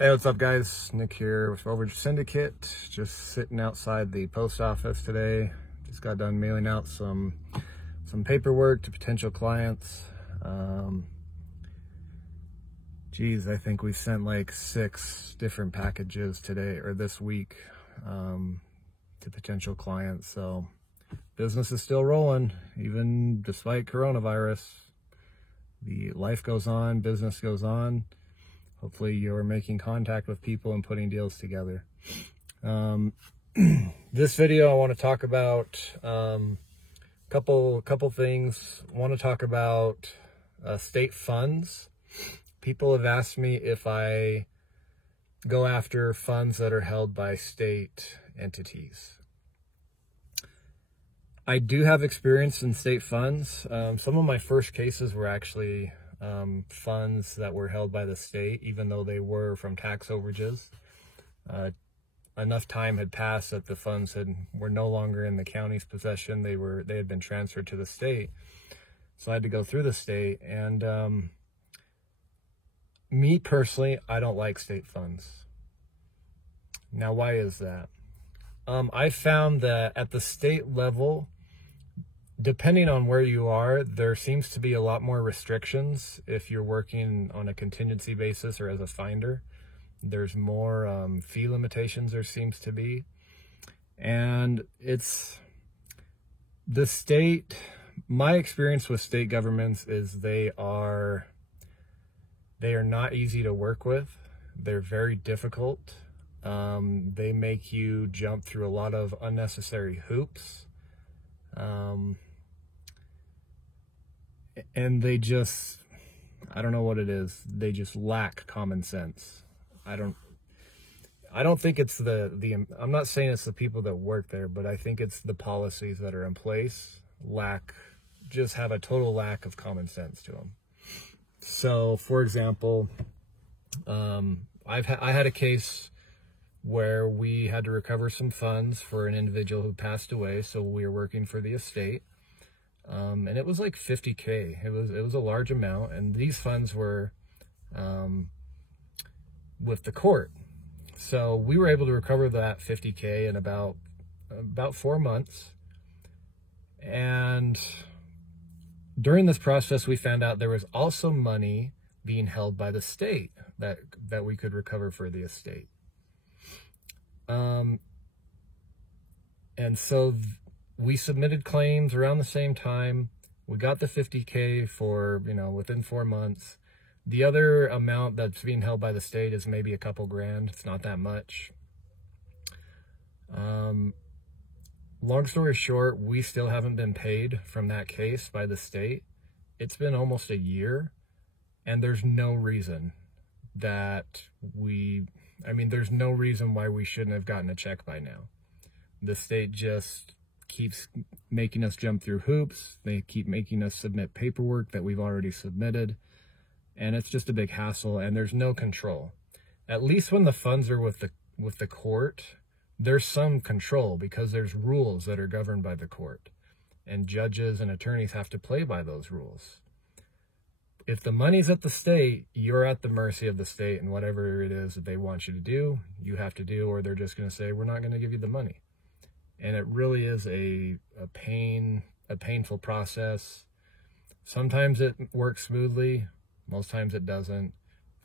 Hey, what's up guys? Nick here with Overage Syndicate. Just sitting outside the post office today. Just got done mailing out some paperwork to potential clients. Geez, I think we sent like 6 different packages today or this week to potential clients. So business is still rolling, even despite coronavirus. The life goes on, business goes on. Hopefully you're making contact with people and putting deals together. This video I want to talk about couple things. I want to talk about state funds. People have asked me if I go after funds that are held by state entities. I do have experience in state funds. Some of my first cases were actually funds that were held by the state, even though they were from tax overages. Enough time had passed that the funds were no longer in the county's possession. They had been transferred to the state. So I had to go through the state. And me personally, I don't like state funds. Now, why is that? I found that at the state level, depending on where you are, there seems to be a lot more restrictions if you're working on a contingency basis or as a finder. There's more fee limitations, there seems to be. And it's the state, my experience with state governments is they are not easy to work with. They're very difficult. They make you jump through a lot of unnecessary hoops. And they just, I don't know what it is. They just lack common sense. I don't think it's I'm not saying it's the people that work there, but I think it's the policies that are in place just have a total lack of common sense to them. So, for example, I had a case where we had to recover some funds for an individual who passed away. So we were working for the estate. And it was like $50K. It was a large amount, and these funds were with the court. So we were able to recover that $50K in about 4 months. And during this process, we found out there was also money being held by the state that we could recover for the estate. And so we submitted claims around the same time. We got the $50K for, within 4 months. The other amount that's being held by the state is maybe a couple grand. It's not that much. Long story short, we still haven't been paid from that case by the state. It's been almost a year, and there's no reason there's no reason why we shouldn't have gotten a check by now. The state just keeps making us jump through hoops. They keep making us submit paperwork that we've already submitted, and it's just a big hassle, and there's no control. At least when the funds are with the court, there's some control because there's rules that are governed by the court, and judges and attorneys have to play by those rules. If the money's at the state, you're at the mercy of the state, and whatever it is that they want you to do, you have to do, or they're just going to say, we're not going to give you the money. And it really is a painful process. Sometimes it works smoothly, most times it doesn't,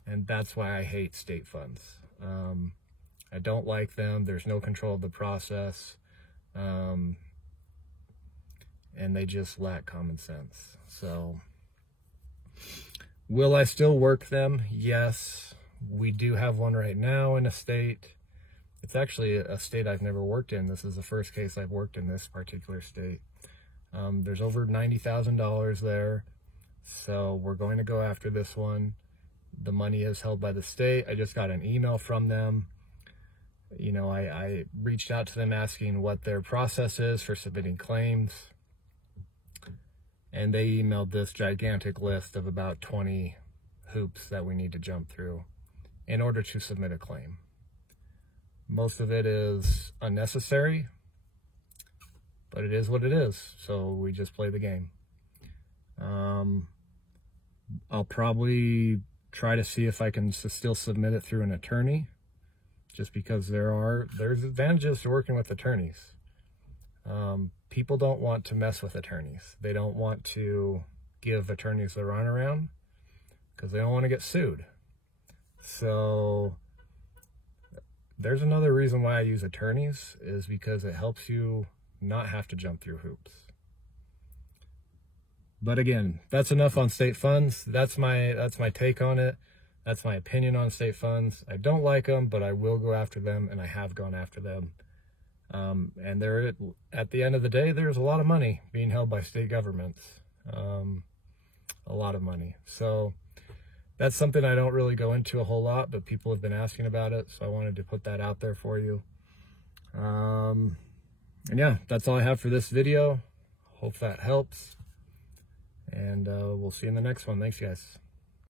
and that's why I hate state funds. I don't like them. There's no control of the process, and they just lack common sense. So, will I still work them? Yes. We do have one right now in a state. It's actually a state I've never worked in. This is the first case I've worked in this particular state. There's over $90,000 there. So we're going to go after this one. The money is held by the state. I just got an email from them. I reached out to them asking what their process is for submitting claims. And they emailed this gigantic list of about 20 hoops that we need to jump through in order to submit a claim. Most of it is unnecessary, but it is what it is. So we just play the game. I'll probably try to see if I can still submit it through an attorney, just because there's advantages to working with attorneys. People don't want to mess with attorneys. They don't want to give attorneys the runaround because they don't want to get sued. So there's another reason why I use attorneys, is because it helps you not have to jump through hoops. But again, that's enough on state funds. That's my take on it. That's my opinion on state funds. I don't like them, but I will go after them, and I have gone after them. And at the end of the day, there's a lot of money being held by state governments. A lot of money. So that's something I don't really go into a whole lot, but people have been asking about it, so I wanted to put that out there for you. And yeah, that's all I have for this video. Hope that helps. And we'll see you in the next one. Thanks, guys.